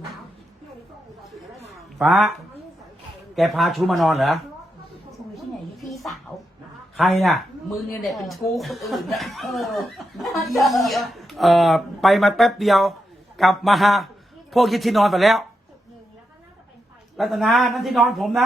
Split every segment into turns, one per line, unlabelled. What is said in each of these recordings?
ฟ้าแกพาชูมานอนเหรอ
ชูที่ไหนพี่สาว
ใครน่ะ
มึงเนี่ยเด็กเป็นชู้คนอื่นนะ
ไปมาแป๊บเดียว กลับมาพวกยึดที่นอนไปแล้วรัตนานั่นที่นอนผมนะ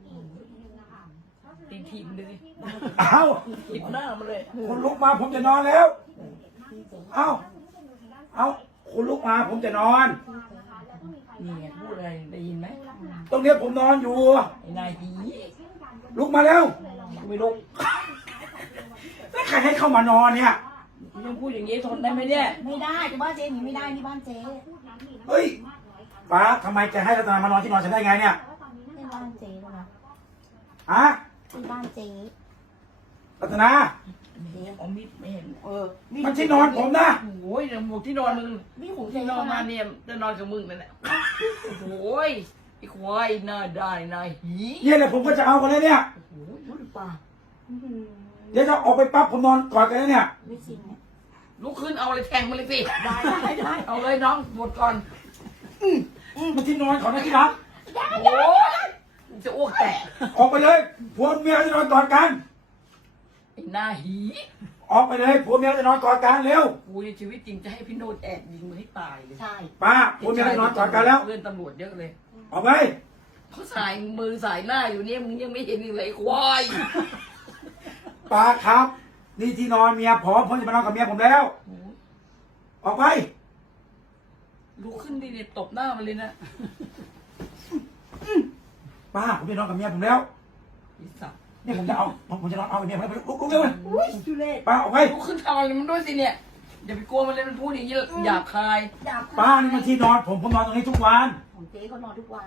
ตีนทีมเลย
เอ้า
ถีบหน้ามาเลย
คุณลุกมาผมจะนอนแล้ว เอ้าคุณลุกมาผมจะนอน
นี่ไงพูดอะไรได้ยินไหม
ตรงเนี้ยผมนอนอยู่
ไอ้นายหี
ลุกมาแล้ว
กูไม่ลุก
แล้วใครให้เข้ามานอนเนี่ย
มึงยังพูดอย่างนี้ทนได้ไหมเนี่ย
ไม่ได้จะบ้านเจ๊หนีไม่ได้นี่บ้านเจ๊
เฮ้ยป้าทำไมจะให้รัตนามานอนที่นอนฉันได้ไงเนี่ย
นี่บ้านเจ๊แล้วนะ
ฮะ
ที่บ้านเจ๊
รัตนา
เอามีดไม่เห็น
มันที่นอนผมนะ
โอ้ยเดี๋ยวหมวกที่นอนมึง
นี่หูเจ๊
ที่นอน
นะ
มาเนี่ยจะนอนกับมึงนั่นแหละโอ้ยไอ้ควายหน้าได้นายหี
เนี่ยแหละผมก็จะเอากันเลยเนี่ย
โอ้ยรู้หรือเปล่า
เดี๋ยวจะออกไปปั๊บผมนอนกอดกันแล้วเนี่ย
ไม่จริงเนี่ย
ลุกขึ้นเอาอะไรแทงมาเลยสิ
ได้
เอาเลยน้องหมดก่อน
มันที่นอนของนักที่รัก
โอ้ยจะอ้วกแตก
ออกไปเลยผัวเมียจะนอนกอดกัน
ไอ้หน้าหี
ออกไปเลยผัวเมียจะนอนกอดกันเร็ว
กูในชีวิตจริงจะให้พี่โนดแอบยิงมึงให้ตายเลย
ใช่
ป้าผัวเมียจะนอนกอดกันแล้ว
เพื่อนตำรวจเยอะเลย
ออกไป
เขาสายมือสายหน้าอยู่เนี่ยมึงยังไม่เห็นอีกเลยควาย
ป้าครับ นี่ที่นอนเมียผมจะมานอนกับเมียผมแล้ว
โอ้ย
ออกไป
ลุกขึ้นดิเนี่ยตบหน้ามันเลยนะ
ป้าผมจะนอนกับเมียผมแล้ว
ไอ้สัตว์
นี่ผมจะเอาผมจะนอนเอากับเมียผมแล้วลุกเร็วเลย
อุ้ยทุเรศ
ป้าออกไป
ลุกขึ้นทำอะไรมันด้วยสิเนี่ยอย่าไปกลัวมันเลยมันพูดอย่างนี้หยาบคาย
ดาบ
ป้านี่มันที่นอนผมนอนตรงนี้ทุกวัน
ของเจ๊เขานอนทุกวัน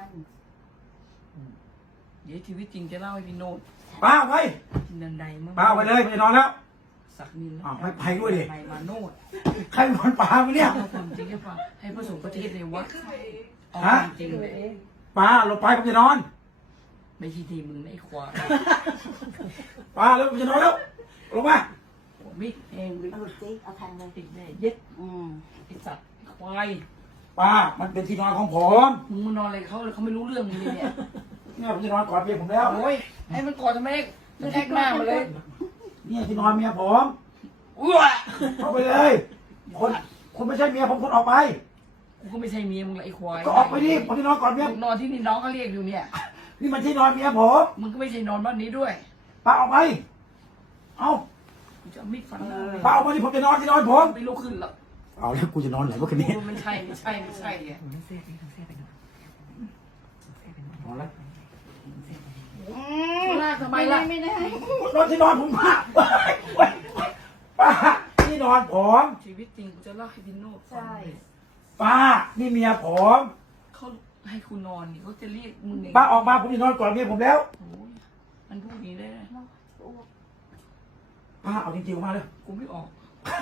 เดี๋ยวชีวิตจริงจะเล่าให้พี่โนด
ป้าออกไป
ที่นันใดมั้ง
ป้าออกไปเลยผมจะนอนแล้ว
สักนิน
อ้าวไม่ไปด้วยดิ
ไปมาโนด
ใครนอนป้ามาเนี่ย
เอาความจริงให้ฟังให้พระสงฆ์ประเทศในวัดเอาค
ฮะ
วามจริงเลย
ป้าลงไปผมจะนอน
ไม่ใช่ทีมึงนะไอ้ควาย
ป้าแล้วผมจะนอนแล้วลงมา
หัวมิดเองหรือ
เจ๊เอาแทงเลย
ติดแม่เย็ด
อืม
ไอ้สัตว์ไอ้ควาย
ป้ามันเป็นที่นอนของผม
มึงมานอนอะไรเขาเลยเขาไม่รู้เรื่องมึงเลยเนี่ย
เนี่ยผมจะนอนกอดเมียผมแล้ว
โอ้ยให้มันกอดทำไมมันแทกหน้ามาเลย
เนี่ยที่นอนเมียผม
อ้ว
ออกไปเลยคนไม่ใช่เมียผมคุณออกไป
กูก็ไม่ใช่เมียมึงละไอ้ควาย
ก็ออกไปดิผมจะนอนกอดเมีย
นอนที่นี่น้องเขาเรียกอยู่เนี่ย
นี่มันที่นอนเมียผม
มึงก็ไม่ใช่นอนบ้านนี้ด้วย
ป้าออกไปเอา
กูจะเอามีดฟันหน้าเลย
ป้าออกมาที่ผมจะนอนที่นอนผม
ไม่ลุกขึ้นหรอก
เอาแล้วกูจะนอนไหนวะคืนนี้
ไม่ใช่ไง
นอนแล้ว
ลากทำไมล่ะ
ไม่ได้
นอนที่นอนผมป้าป้าที่นอนผม
ชีวิตจริงกูจะเล่าให้พี่โน่ฟังเลย
ป้านี่เมียผม
เขาให้คุณนอนนี่เขาจะเรียกมึงไง
ป้าออกมาผมจะนอนกอดเมียผมแล้ว
โอ้ยมันพูดอย่างนี้ได้ไง
ป้าเอาจริงๆออกมาเลย
กูไม่ออก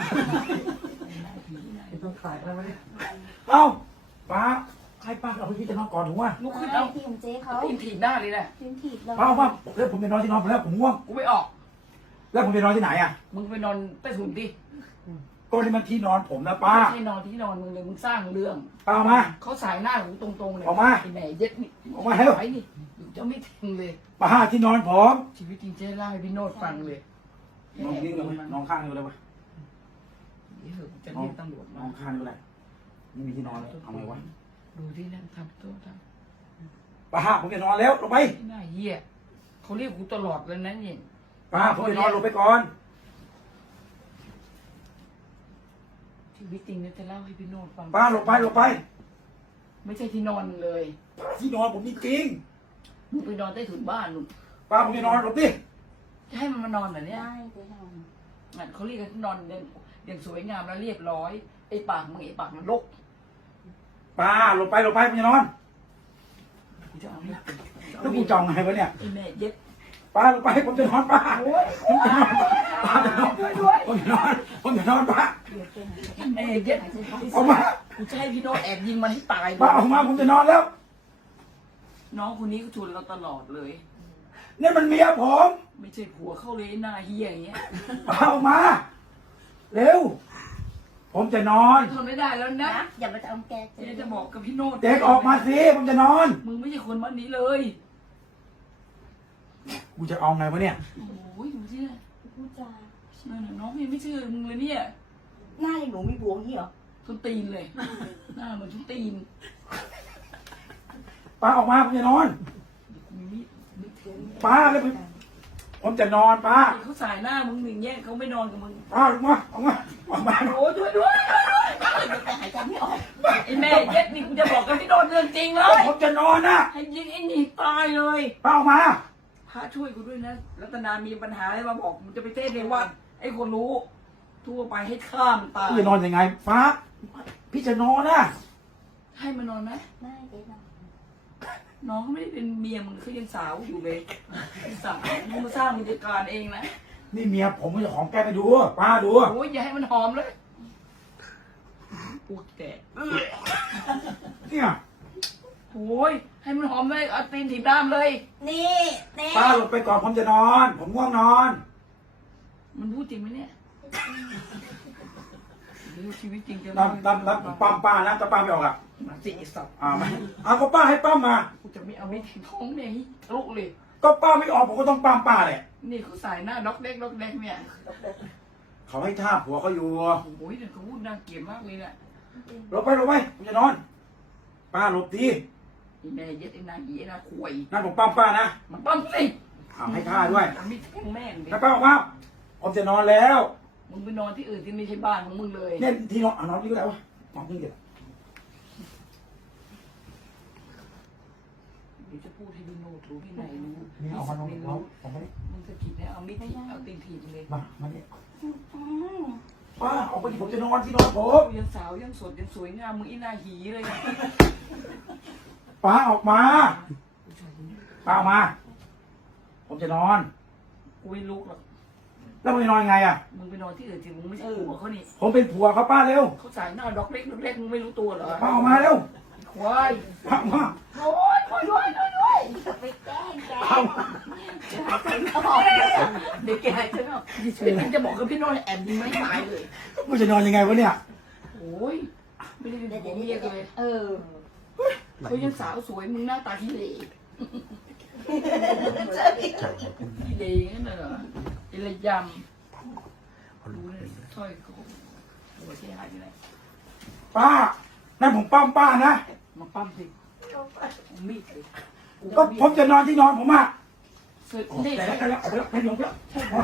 ต้องขายอะไรวะเนี่ยเอ้าป้าใครป้าเอาไปพี่จะนอนกอดผมวะ
ลุกขึ้น
เอา
เอา
ที่ของเจ๊เขา
ตีนถีบหน้าเลยแหละ
ยืนถีบเรา
ป้าว่าแล้วผมจะนอนที่นอนผมแล้วผมง่วง
กูไม่ออก
แล้วผมจะนอนที่ไหนอ่ะ
มึงไปนอนใต้ถุนดิ
ก็นี่มันที่นอนผมนะป้า
ไม่ใช่นอนที่นอนมึงเลยมึงสร้างเรื่อง
ป้าเอามา
เขาสายหน้าของตรงๆเลย
ออกมา
ไอ้แม่เย็ดนี่
ออกมาเร็ว
ไอ้นี่อยู่จะไม่ทิ้งเลย
ป้าที่นอนผม
ชีวิตจริงเจ๊เล่าให้พี่โนดฟังเลย
นอนนี่เลยนอนข้างนี่เลยปะ
เดี๋ยวจะเรียกตำรวจ
น
มา
อนข้างนี่เลยนี่มีที่นอนเลยเอาไงวะ
ดูที่นั่นทำตัวท
ป้าผมจะนอนแล้วลงไป
ำที่หน้าเหี้ยเขาเรียกกูตลอดเลยนะเนี่ย
ป้าผมจะนอนลงไปก่อน
ชีวิตจริงเนี่ยจะเล่าให้พี่โนดฟัง
ป้าลงไปลงไป
ไม่ใช่ที่นอนมึงเลย
ที่นอนผมจริง
มึงไปนอนใต้ถุนบ้านมึง
ๆป้าผมจะนอนหลบดิ
จะให้มันมานอนแบบเนี้ย
ได้เจ๊นอน
อ่ะเขาเรียกกันที่นอนอย่างสวยงามและเรียบร้อยไอ้ปากมึงไอ้ปากมันรก
ป้าลงไปผมจะนอน
กูจะเอามีด
แล้วกูจองไงวะเนี่ย
ไอ้แม่เย็ด
ป้าลงไปผมจะนอนป้าผมจะนอนป้าจะนอนผมจะนอนป้า
เดี๋ยวเจ๊หาย
ไอ้แม่เย็ด
ออกมา
กูจะให้พี่โนดแอบยิงมันให้ตาย
ป้าออกมาผมจะนอนแล้ว
น้องคนนี้ก็ชวนเราตลอดเลย
นี่มันเมียผม
ไม่ใช่ผัวเข้าเลยไอ้หน้าเฮียอย่างเงี้ย
ป้าออกมาเร็วผมจะนอน
ทนไม่ได้แล้วนะ
นะอย่ามาทำแก
เจ๊จะบอกกับพี่โน้ต
เด็กออกมาสิผมจะนอน
มึงไม่ใช่คนบ้านนี้เลย
กูจะเอาไงวะเนี่ย
โอ้ยดูสิเนี่ย
พูดจา
นั่นน่ะน้องยังไม่เชื่อมึงเลยเนี่ย
หน้าอย่างหนูมีบวงนี่เหรอ
ทุนตีนเลยหน้าเหมือนทุนตีน
ป้าออกมาผมจะนอน
มีมีเทน
ป้าแล้วผมจะนอนป้า
เขาสายหน้ามึงอย่างเงี้ยเขาไม่นอนกับมึง
ป้าออกมาออกมาออกมา
โอ้ยด้วย
แต่หายใจไม่ออก
ไอ้แม่เย็ดนี่กูจะบอกกับพี่โน้ตเรื่องจริงเลย
ผมจะนอนนะ
ให้ยิงไอ้นี่ตายเลย
ป้าออกมา
พระช่วยกูด้วยนะรัตนามีปัญหาอะไรมาบอกมันจะไปเทศในวัดไอ้คนรู้ทั่วไปให้ข้ามตาย
พี่จะนอนยังไงฟ้าพี่จะนอนนะ
ให้มันนอนไหม
ไม่เจ๊นอน
น้องเขาไม่ได้เป็นเมียมึงเขายังสาวอยู่เลยสาวมึงมาสร้างบรรยากาศเองนะ
นี่เมียผมมันจะของแกไปดูป้าดู
โอ้ยอย่าให้มันหอมเลยปวดแตก
เนี่ย
โอ้ยให้มันหอมเลยเอาตีนถีบด้ามเลย
นี่เน่
ป้าหลบไปก่อนผมจะนอน ผมง่วงนอน
มันพูดจริงไหมเนี่ยเดี๋ยวชีวิตจริงจะ
รับผมปั้มป้านะถ้าป้าไม่ออกอ่ะ
มาสิไอ้สัตว์
ไม่เอาก็ป้าให้ปั้มมา
กูจะไม่เอาไม่ถึงท้องเนี่ยทะลุเลย
ก็ป้าไม่ออกผมก็ต้องปั้มป้าแหละ
นี่เขาสายหน้าด็อกเด็กเนี่ย
เขาให้ท่าผัวเขาอยู่
โอ้ยเนี่ยเขาพูดน่าเกลียดมากเลยเนี่ย
หลบไปผมจะนอน ป้าหลบดี
ไอ้แม่เย็ดไอ้นางอีไอ้นางขวย
นั่นผมปั้มป้านะ
มันปั้มสิ
ให้ท่าด้วย
มันไม่แทงแม่งเลย
ถ้าป้าออกมาผมจะนอนแล้ว
มึงไปนอนที่อื่นที่ไม่ใช่บ้านของมึงเลย
เนี่ยที่นอนนอนนี่ก็ได้วะนอนนี่เดี๋ยว
เดี๋ยวจะพูดให้พี่โนดรู้พี่ไหนรู้
นี่เอามานอนเราผมไม่ได้
มึงจะกิดเนี่ยเอามิดเอาตีนถีบเลย
มาเนี่ยป้าออกไปดิผมจะนอนที่นอนผม
ยังสาวยังสดยังสวยงามมึงอีนาหีเลย
ป้าออกมาป้าออกมา ผมจะนอน
กูไม่ลุกหรอก
แล้วมึงจะนอนยังไงอ่ะ
มึงไปนอนที่อื่นสิมึงไม่ใช่ผัวเขานี่
ผมเป็นผัวเขาป้าเร็ว
เขาสายหน้าด็อกเล็กมึงไม่รู้ตัวเหรอ
ป้าออกมาเร็ว
ควาย
ป้าออกมา
โอ้ยโอ้ยโอ้ยโอ้ยโอ้ย
ไปแกล้งแก
ป้าออกมา
หายใจไม่ออกเด็กแกหายใจไม่ออก
เดี๋ยวจะบอกกับพี่โนดแอบยิงไม่ตายเลย
กูจะนอนยังไงวะเนี่ย
โอ้ยไม่ได้เป็นผัวเมียกันเลย
เออ
เขายังสาวสวยมึงหน้าตาที่เหล่ที่เหล่งั้นน่ะเหรอไอ้ระยำรู้เลยถ้อยเขาหัวเสียหายไปไหน
ป้า นั่นผมปั้มป้านะ
มาปั้มสิมีดเลย
ก็ผมจะนอนที่นอนผมอ่ะ
เสร็จนี่
แต่แล้วเอาไปแล้วไปลงแล้ว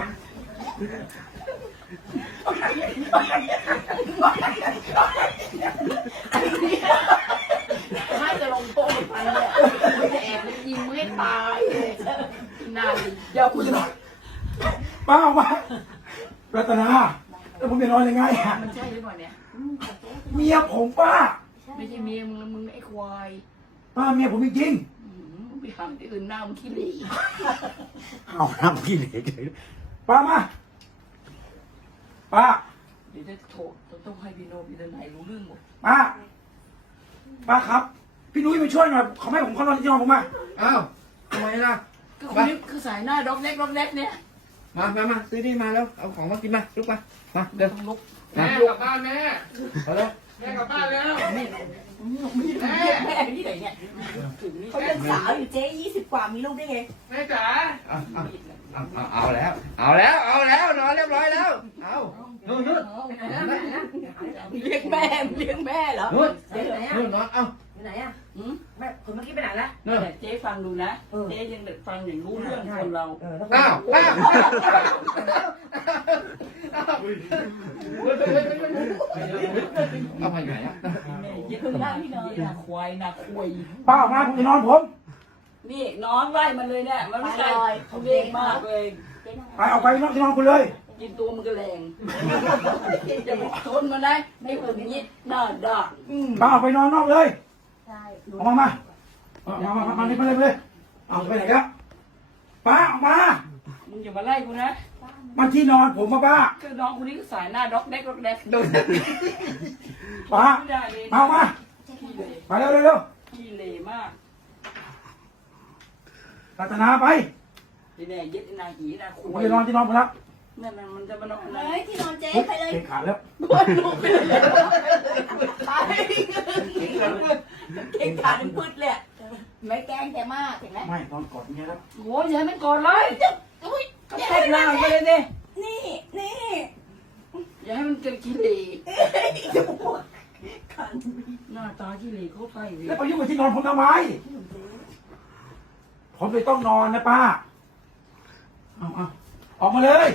ถ้าจะลงโทษมันเนี่ยมึงจะแอบไปยิงมึงให้ตายเลยนานเดี๋ยวกูจะนอน
ป้าออกมารัตนาแล้วผมจะนอนยังไงอ่ะ
มันใช่หรือเปล่าเนี่ย
เมียผมป้า
ไม่ใช่เมียมึงไอ้ควาย
ป้าเมียผมจริง
มึงไปหาที่อื่นหน้ามึงขี้เหร่
ๆเอาน้ำพี่เหล็กป้ามา ป้า
เดี๋ยวจะโทรต้องให้พี่โนพี่ไหนรู้เรื่องหมด
ป้า ป้าครับ พี่นุ้ยมาช่วยหน่อยเขาไม่ให้ผมเข้านอนที่นอนผมมา
อ้าวทำไมล่ะ
ก็คนนี้คือสายหน้าด็อกเล็กเนี่ย
มาซื้อนี่มาแล้ว เอาของมากินมาลุกมาเดิน
ต้องลุก
แม่
กลับบ้านแม่
เอาเลย
แม่กลับบ้านแล้ว
แม่
แม่ที่ไหนเนี่ยเขายังสาวอยู่เจ๊20 กว่ามีลูกได้ไง
แม่จ๋า
เอาแล้วนอนเรียบร้อยแล้ว เอานู่น
เรียกแม่เหรอ
นู่น
เจ๊ไหนอ่ะ
นู่นนอนเอา
อยู่ไหนอ่ะแม่คนเมื่อกี้ไปไหนละ
นู่น
แต่เจ๊ฟังดูนะเจ๊ยังฟังอย่างรู้เรื่องคนเรา
อ้าวเอาไปไหนอ่ะ
แม่ยึดหน้าพี่น้อยนาควายนาคุย
ป้าออกมาผมจะนอนผม
นี่น้องไล่มันเลยเนี่ยมันไม่ใช่เขาเล่นมากเลย
ไปเอาไปนอนที่นอนคุณเลย
กินตัวมันก็แรงจะไปทนมันได้ไม่คนนี้ด่า
ป้าออกไปนอนนอกเลย
ใช่
ออกมามานี่มาเลยเอาไปไหนครับป้าออกมา
มึงอย่ามาไล่กูนะ
มันที่นอนผมมาป้า
คือน้องคนนี้ก็สายหน้าด็อกเด็กโดน
ป้า
ไม่ได้เลย
มามา
ขี้เหร่
มาเร็ว
ขี้เหร่มาก
รัตนาไป
นี่แน่ยึดนางหีนางคุ
ผม
ย
จะนอนที่นอนผมแล้ว
นั่นน่ะมันจะมานอนไหน
เฮ้ยที่นอนเจ๊ไปเลย
เกะขาแล้ว
เก่งขาดเป็นพืชเลยไม่แกล้งแกมากเห็นไหม
ไม่นอนกอดเมียแล้ว
โอ้ยอย่าให้มันกอดเลย
อุ้ย
ก็แทกหน้ามันไปเลยดิ
นี่
อย่าให้มันเกิดกิเลส
ขัน
หน้าตากิเลสเขาไปสิ
แล้วไปยุ่งกับที่นอนผมทำไมผมเลยต้องนอนนะป้าเอาออกมาเลย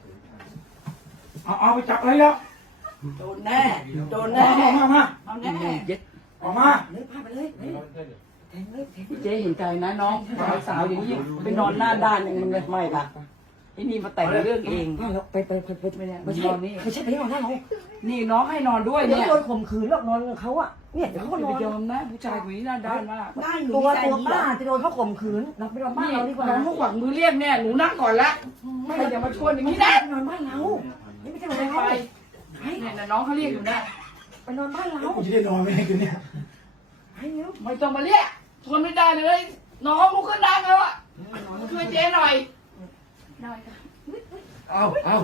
เอาไปจับอะไรแล้ว
โดนแน่โดน
อ
แน่
อกมา
เอาแน่
เย็ด
ออกมา
เลยพาไปเลยแทงเลยแทง
เจ๊เห็นใจนะน้องสาวอย่างนี้ไปนอนหน้าด้านอย่างมึงเลยไม่ละไอ้นี่มาแต่งเรื่องเอง
ไปไม่ได้
ไม่ใช่นอนนี่
ไม่ใช่ไปนอนหน้าเรา
นี่น้องให้นอนด้วย
เดี๋ยว
เนี่ย
โดนข่มขืนหรอกนอนกับเขาอ่ะเนี่ยเดี๋ยวเขาก็น
ไม่
อน
ยอมนะผู้ชายคนนี้หน้าด้านมาก
ได้อยู่ตัวป้าจะโดนเขาข่มขืนเราไปนอนบ้าน
นี่
เราดีกว่า
น้องเขาขวักมือเรียกเนี่ยหนูนั่งก่อนละไม่อย่ามาชวนอย่างนี้นะ
ไปนอนบ้านเรานี่ไม่ใช่นอน
ไม่
เรา
ไปเนี่ยนะน้องเขาเรียกอยู่นะ
ไปนอนบ้านเรา
กูจะได้นอนไหมคืนนี้
ให้เร็ว
ไม่ต้องมาเรียกทนไม่ได้เลย น้องลุกขึ้นนั่งแล้วอ่ะช่วยเจ๊หน่อยได้ค่ะ
เอาเร็ว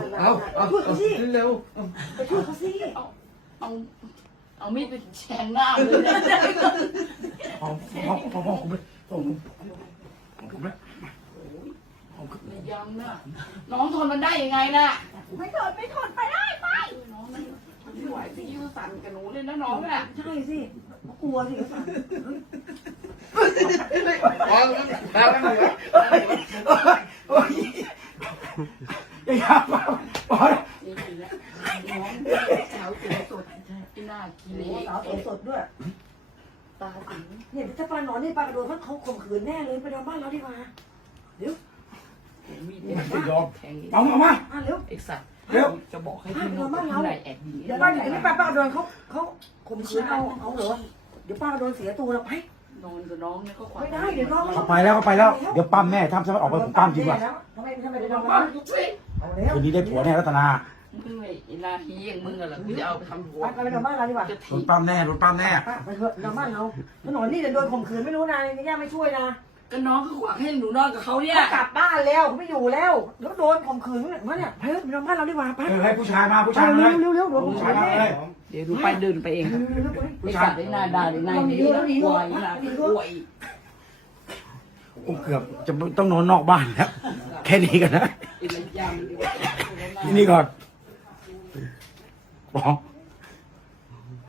ไปช่วยเขาสิ
เอามีดไปแทงหน้าเลยเนี่ย
ผมแล้ว
ไม่ยอมนะน้องทนมันได้ยังไงน่ะ
ไม่ทนไปได้ไป
น้องมันไม่ไหวที่ยื้อสั่นกับหนูเลยนะน้องอ่ะ
ใช่สิกลัวสิ
เอา
อย่าป้าปล่อย
นี่แหละน้องสาวสวยสดที่หน้ากิเลส
สาวสดด้วย
ตาสิง
เนี่ยถ้าป้านอนนี่ป้ากระโดดเขาข่มขืนแน่เลยไปนอนบ้านเราดีกว่าเดี๋ยว
มีด
ไม่ยอม
แทง
เอามา
เร็ว
ไอ้สัตว์
เร็ว
จะบอกให้พี่โน้ตข้างในแอบยิง
เดี๋ยวป้าอยู่ตรงนี้ป้าโดนเขาข่มขืนเอาเหรอเดี๋ยวป้าโดนเสียตัวเราไป
นอนกับน้องเนี่ยก็ขวา
ไม่ได้เดี๋ยวน้อง
เขาไปแล้วเดี๋ยวปั้มแม่ทำซะออกไปผมปั้มจริงว่ะ
ทำไมไปน
น้
อ
อน ง
บ้า
บ้าน นทุกสิ่ง
เอาแล้ว
คืนนี้ได้ผัวแน่รัตนา
มึงไอ้นาทีอย่างมึงอะเหรอกูจะเอาไปทำหัว
ไปนอนบ้านเราดีกว่า
จะ
โด
ถี
น
บ
ปั้มแน่โดนปั้มแน่
ป้าไปเถอะนอนบ้านเราถนนนี่จะโดนข่มขืนไม่รู้นะนี่ย่าไม่ช่วยนะ
ก็น้องเขาขวางให้หนูนอนกับเขาเนี่ย
เขากลับบ้านแล้วเขาไม่อยู่แล้วแล้วโดนข่มขืนเนี่ยมาเนี่ยไปนอนบ้านเราดีกว่าไป
ให้ผู้ชายมาผู้ชาย
เร็
มาว
เร็วโดนข่ม
ผู้
ขื
ชาย
น
มา
แน่
เลย
เดี๋ยวดูไปเดินไปเอง
เร็ว
ไอ้สัตว์ไอ้หน้าด่าไอ้นายนี่ควายหน้าควาย
โอ้เกือบจะต้องนอนนอกบ้านแล้วแค่นี้กันนะ
ไอ้ระยำ
ที่นี่ก่อนบอก